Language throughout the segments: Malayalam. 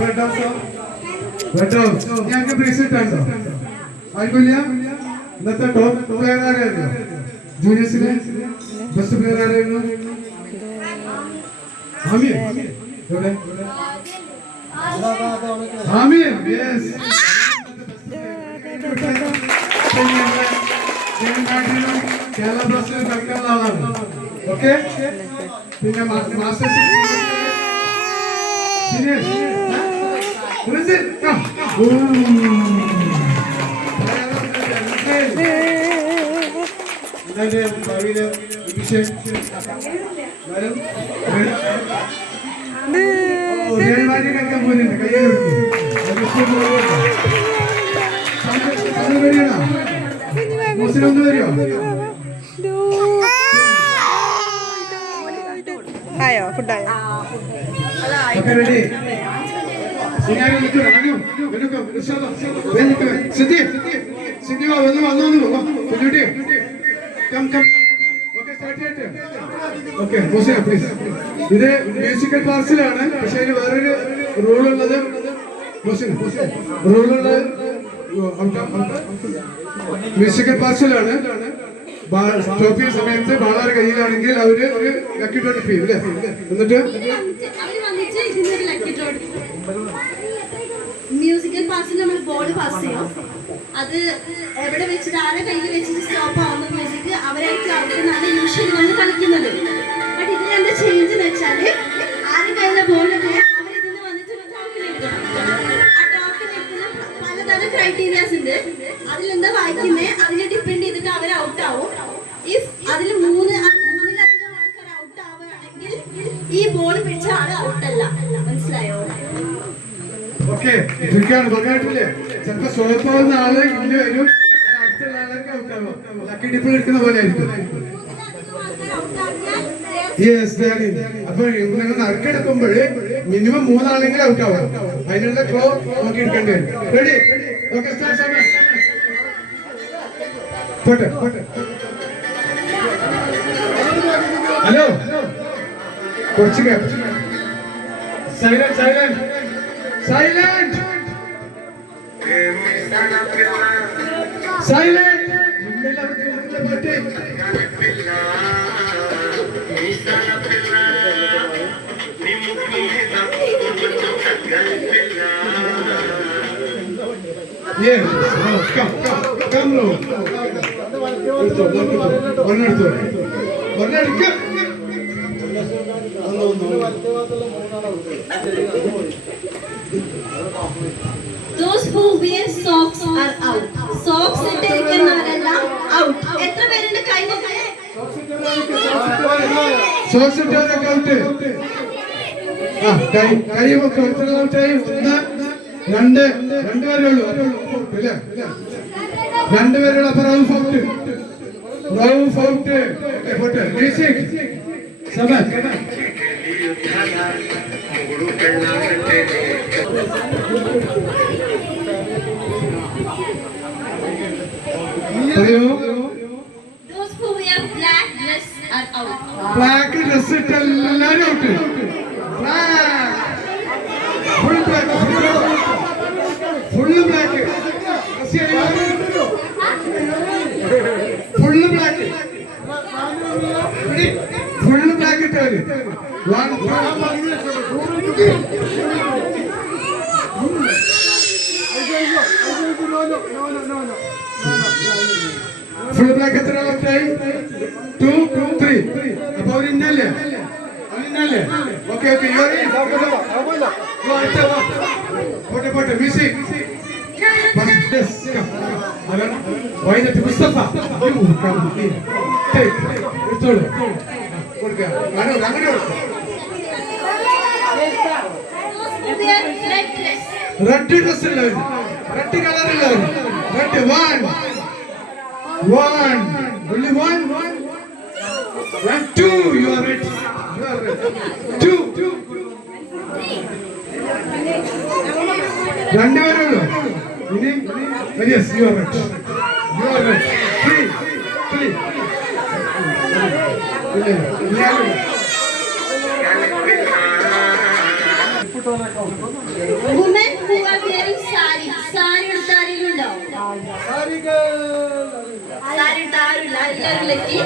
റെഡ് ഹൗസോ റെഡ് ഹൗസ് ഞങ്ങൾക്ക് പ്രൈസ് കിട്ടാണ്ടോ ആയിക്കില്ല ഇന്നത്തെ ടോപ്പ് പ്ലെയർ ആരായിരുന്നു ജൂനിയേഴ്സിലെ ബെസ്റ്റ് പ്ലെയർ ആരായിരുന്നു ആമിയ എവിടെ ആമിയ യെസ് കേരള ബ്ലാസ്റ്റേഴ്സ് കളിക്കാനുള്ള ആളാണ് ഓക്കെ പിന്നെ മാസ്റ്റേഴ്സ് മുസ്ലിം വരികയോ ആയോ ഫുഡായോ Siddhi Siddhi come come please ഇത് മ്യൂസിക്കൽ ക്ലാസ്സിലാണ് പക്ഷെ ഇതിന് വേറൊരു റൂൾ ഉള്ളത് ഉള്ളത് മ്യൂസിക്കൽ ക്ലാസ്സിലാണ് സ്റ്റോപ്പ് ചെയ്യുന്ന സമയത്ത് ബാളാർ കയ്യിലാണെങ്കിൽ അവർ ഒരു ലക്കി ട്വന്റി ചെയ്യും അല്ലേ എന്നിട്ട് അവർ വന്നിട്ട് ഇതിനൊരു ലക്കി ഡ്രോ മ്യൂസിക്കൽ പാസിൽ നമ്മൾ ബോൾ പാസ് ചെയ്യും. അത് എവിടെ വെച്ചിട്ട് ആരെ കയ്യിൽ വെച്ചിട്ട് സ്റ്റോപ്പ് ആവുന്ന മ്യൂസിക് അവരായിട്ട് നല്ല യൂഷ്വലി വന്ന് കളിക്കുന്നത്. ബട്ട് ഇതിൽ എന്താ ചേഞ്ച് എന്ന് വെച്ചാൽ ആരും കയ്യിലെ ബോളൊക്കെ അവർ ഇതിന് വന്നിട്ട് ടോക്കൺ എടുക്കണം. ആ പലതരം ക്രൈറ്റീരിയാസ് ഉണ്ട്. അതിലെന്താ വായിക്കുന്നേ അതിനെ ഡിപ്പെൻഡ് ചെയ്തിട്ട് അവർ ഔട്ട് ആവും. ഇഫ് അതിൽ മൂന്ന് മൂന്നിലധികം ആൾക്കാർ ഔട്ട് ആവുകയാണെങ്കിൽ ഈ ബോൾ പിടിച്ച ഔട്ടല്ല മനസ്സിലായോ? ഓക്കെ ഇതൊക്കെയാണ് പറഞ്ഞിട്ടില്ലേ ആവുന്ന ആൾ ഇല്ല വരും. അടുത്തുള്ള ആളുകൾക്ക് ഔട്ടാവും ലക്കി ഡിപ്പിൾ എടുക്കുന്ന പോലെ ആയിരിക്കും അപ്പൊ നിങ്ങൾ നറുക്കെടുക്കുമ്പോൾ മിനിമം മൂന്നാളെങ്കിലും ഔട്ട് ആവാം. അതിനുള്ള ക്ലോ നോക്കി എടുക്കേണ്ടി വരും. റെഡി സ്റ്റാർട്ട് ഹലോ കുറച്ച് silent silent silent silent Yes, no, come, come, come, no. എടുത്തോ, എടുത്തോ, ഒരെണ്ണം എടുത്തോ. ഒരെണ്ണം എടുക്ക. ഒന്ന്, ഒന്ന്, ഒന്ന്. Wear socks are out socks ഇട്ടിരിക്കുന്നവരെല്ലാം out എത്ര പേരുടെ കൈ സോക്സ് ഇട്ടവരൊക്കെ ഔട്ട് ആ കൈ കൈ ഔട്ടായി ഒന്ന് രണ്ട് രണ്ടുപേരേ ഉള്ളൂ. അല്ലേ രണ്ടുപേരുള്ള അപ്പൊ റൗഫ് ഔട്ട് റൗഫ് ഔട്ട് പോട്ടെ. മ്യൂസിക് സമൻ പറയൂ Those who wear black dress are out. Black dress ഇട്ട എല്ലാരും out full black full black full black full black ഇട്ടവര്. One full black എത്ര ഔട്ടായി ടു ത്രീ അപ്പൊ അവർ ഇന്നല്ലേ അവരിന്നല്ലേ ഓക്കെ ഓക്കെ പോട്ടെ പോട്ടെ മ്യൂസിക് വൈകിട്ട് മുസ്തഫ എടുത്തോളൂ. കൊടുക്കുക അങ്ങനെ. റെഡ് ഡ്രസ് ഉള്ളവർ റെഡ് കളർ ഉള്ളവർ red one one only one. And two you are red you are it. two രണ്ടുപേരേ ഉള്ളൂ ഇനി yes you are red you are red three three wearing sari sari എടുത്ത ആരെങ്കിലും ഉണ്ടോ സാരി എടുത്ത ആരുമില്ല എല്ലാവരും ലക്കി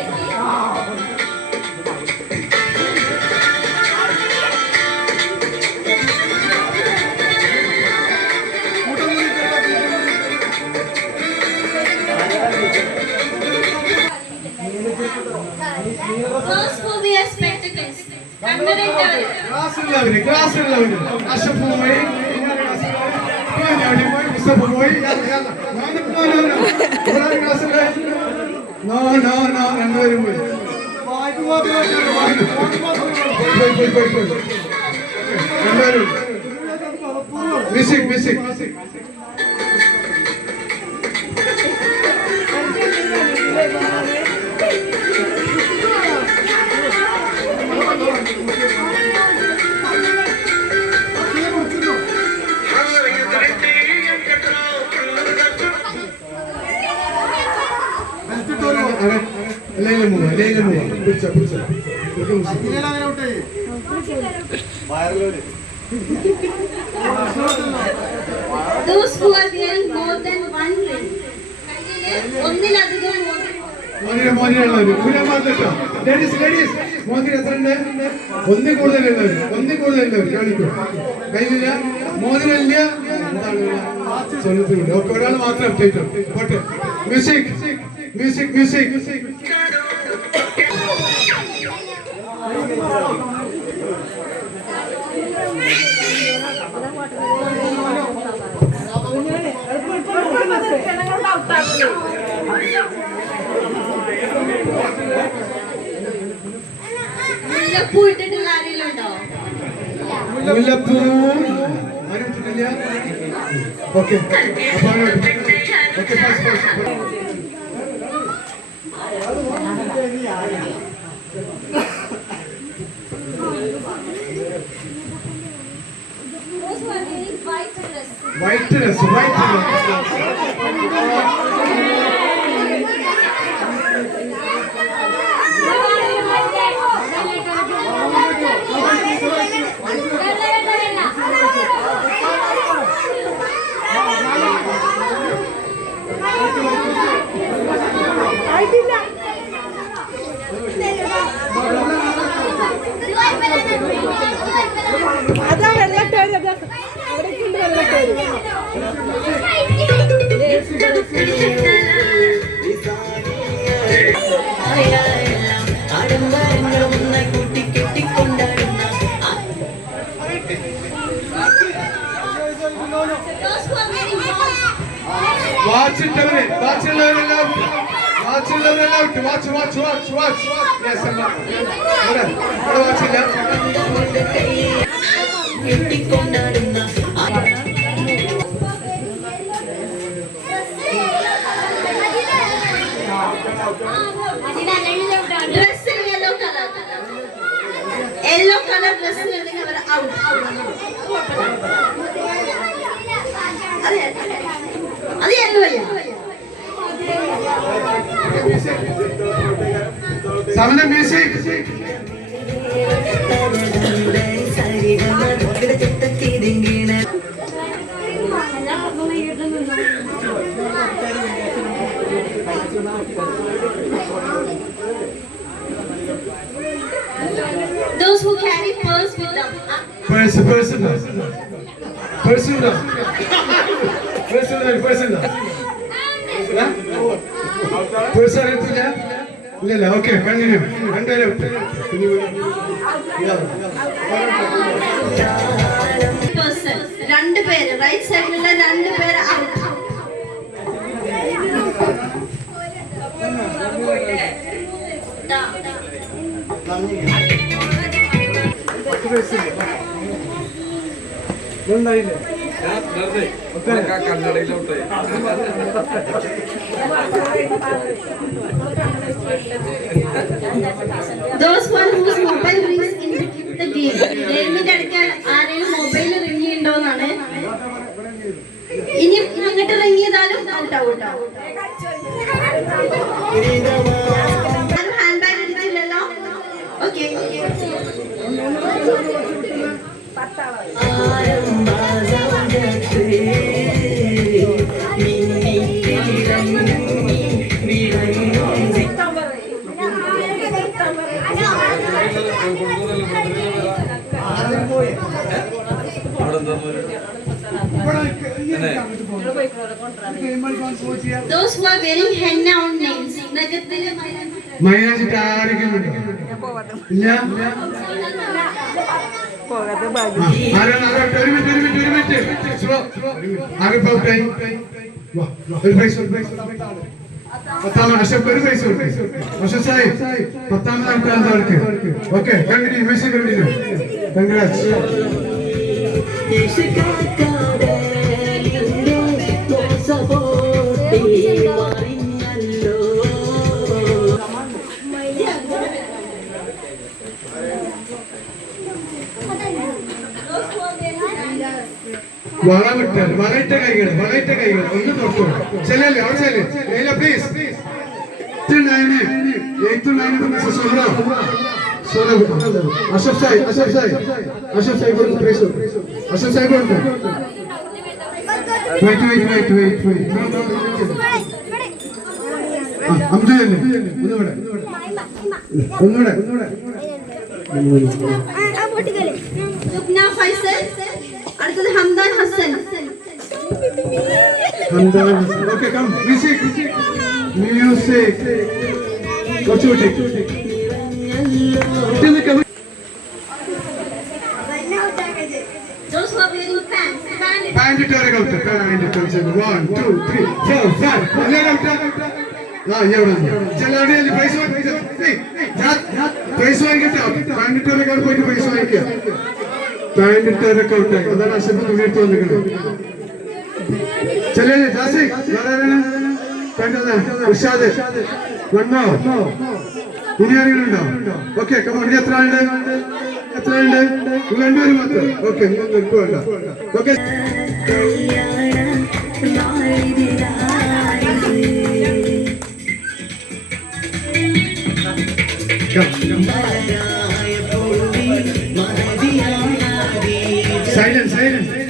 Those who wear ഉള്ളവര് അഷഫ് പോയി രണ്ടുപേരും പോയി. രണ്ടുപേരും. Music music. Those who are wearing more than one ring. ഒന്നിലധികം മോതിരം. മോതിര മോതിരമുള്ളവര് പൂരം മാത്രട്ടോ ലേഡീസ് ലേഡീസ് മോതിരം എത്ര ഉണ്ട് ഒന്നിൽ കൂടുതലുള്ളവര് ഒന്നിൽ കൂടുതലുള്ളവര് കാണിക്കൂ കയ്യിലില്ല. മോതിരമില്ല എന്താണ് സ്വന്തത്തിലുണ്ട് ഒക്കെ ഒരാൾ മാത്രം അപ്ഡേറ്റ് പോട്ടെ. മ്യൂസിക് മ്യൂസിക് മ്യൂസിക് മുല്ലപ്പൂ. ഇട്ടിട്ടുള്ള ആരെങ്കിലും ഉണ്ടോ മുല്ലപ്പൂ okay okay Yes, right to Watch it, Dominic. Watch it, learn it out. Watch it, learn it out. Watch, watch, watch, watch, watch. Yes, I'm not. What watch it out. Yellow color dress is out. out. అదేంటి సమన Those who carry pearls with them. Purse, purse, purse. Purse, purse. Purse ഉണ്ടോ പേഴ്സ് അറിയത്തില്ല ഇല്ലല്ല. ഓക്കെ കണ്ടിന്യൂ രണ്ടുപേരും. രണ്ട് പേര്. റൈറ്റ് സൈഡിലുള്ള രണ്ട് പേര് കന്നഡയിലോട്ട് Those one whose mobile rings indicate the game. ഗെയിമിന്റെ ഇടയ്ക്ക് ആരെങ്കിലും മൊബൈൽ റിങ് ചെയ്യണ്ടോന്നാണ് ഇനി അങ്ങോട്ട് റിങ് ചെയ്താലും ഔട്ട് ഔട്ട് ആരും ഹാൻഡ് ബാഗ് എടുത്തില്ലല്ലോ ഓക്കെ Those ഒരു പൈസ ഒരു പൈസ പത്താമത് അശോക് ഒരു പൈസ അശോക് സാഹിബ് പത്താമത് ആൾക്കാർ ആൾക്ക് okay continue Messi continue. Congrats വളവിട്ട് വളയിട്ട കൈകൾ വളയിട്ട കൈകൾ ഒന്ന് നോക്കൂ. ചെല്ലല്ലേ? അവിടെ ചെല്ലേ. Laila please eighth Mrs solo solo Ashok Sai Ashok Sai Ashok Sai കൊടുക്കും പ്രൈസ് അശോക് സായി കൊടുക്കും wait wait wait wait wait അംജയല്ലേ ഒന്നുകൂടെ ഒന്നുകൂടെ ഒന്നുകൂടെ Lubna Faisal Hamdan Hasan okay come music music കുറച്ചുകൂട്ടി pant ഇട്ട് വരെ ഔട്ട് പാന്റ് ഇട്ട് വെച്ചേക്ക് one two three four five എല്ലാവരും ഔട്ട് ആ എവിടെ ചില പൈസ പൈസ വാങ്ങിക്കട്ടെ പാന്റ് ഇട്ട് വരെ പോയിട്ട് പൈസ വാങ്ങിക്കുക പാന്റ് ഇട്ട് വരെ ഔട്ട് അതാണ് അശപ്പ് തുണിയെടുത്ത് വന്നിരിക്കുന്നത് ചില ജാസി വേറെ ഉഷാദ് വണ്ണോ ഇനി ആരെങ്കിലും ഉണ്ടോ? ഓക്കെ കമോൺ എത്ര ആളുണ്ട്? എത്ര ആളുണ്ട്? രണ്ടുപേരും മാത്രം. ഓക്കെ ഓക്കെ സൈലൻസ് സൈലന്റ്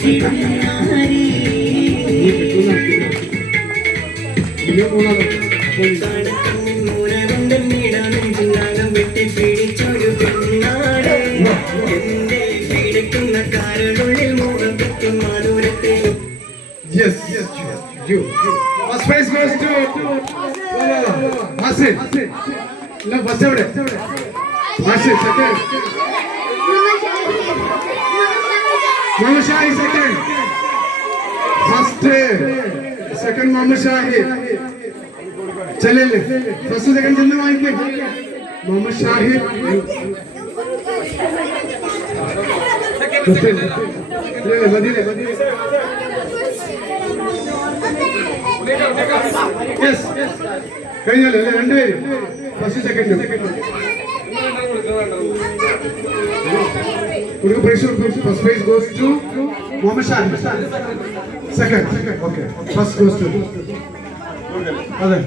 മൂന്നാമത്തെ Yes, yes, you. First prize goes to Masin. No, first എവിടെ? Masin, second. Muhammad Shahi, second. First, second Muhammad Shahi. ചലല്ലേ first second ചെന്ന് വാങ്ങിക്കും മുഹമ്മദ് ഷാഹിദ് മതിയില്ലേ മതിയില്ലേ യെസ് കഴിഞ്ഞല്ലോ അല്ലേ രണ്ടുപേരും ഫസ്റ്റ് സെക്കൻഡ് കൊടുക്കും O primeiro espaço will you please go Segundo, place goes to momeshan second. Okay. First goes to okay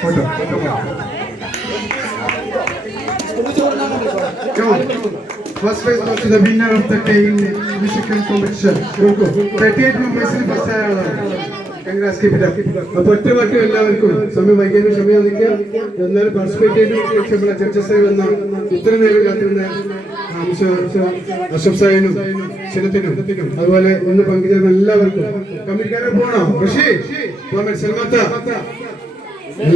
photo. Photo First place goes to o winner of the game, Michigan competition. 38 members in the first ഒറ്റ വാക്ക് എല്ലാവർക്കും സമയം വൈകാനും ക്ഷമയാ നിൽക്കുക എന്നാലും പാർട്ടിസിപ്പേറ്റ് ചെയ്ത് ചർച്ചസായി വന്ന ഇത്ര നേരം കാത്തിരുന്ന അശോക് സായനും ചിലത്തിനും അതുപോലെ ഇന്ന് പങ്കുചേർന്ന എല്ലാവർക്കും കമ്മിറ്റിക്കാരെ പോണോ. ഋഷി സൽമത്ത